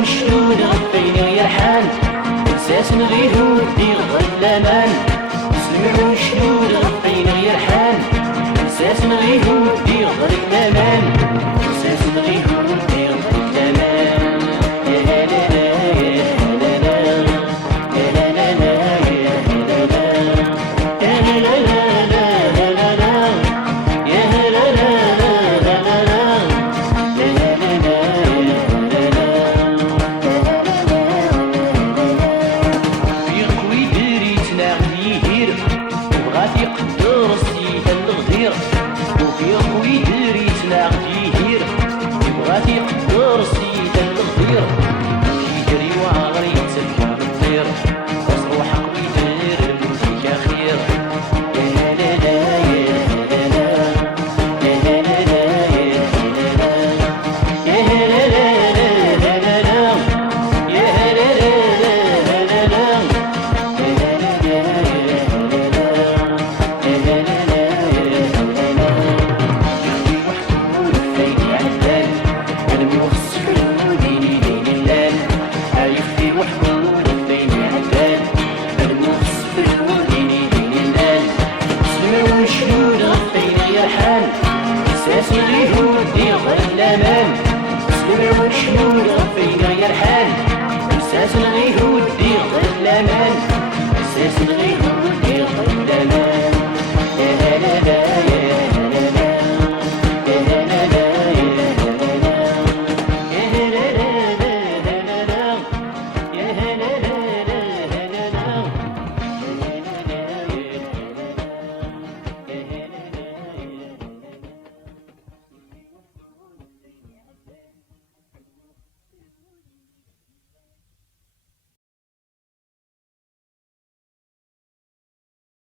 وشلون غفينا يرحان إحساس نغيهو يغضر الأمان سلم وشلون غفينا يرحان إحساس نغيهو يغضر الأمان إحساس نغيهو يغضر الأمان يا هلا يا هلا يا هلا يا هلا يا هلا يا هلا يقدر السيد الغدير وفي خوي ديري تلاق فيه يبغى يقدر السيد الغدير يدري وعغري تلقى بالطير وصروحك ويدير فيك خير يا هلا لا يا هلا لا يا هلا لا يا هلا لا يا هلا لا لا إحساس نغيهو يغضر الأمان سلم وشلون غفينا يرحان إحساس نغيهو يغضر الأمان إحساس نغيهو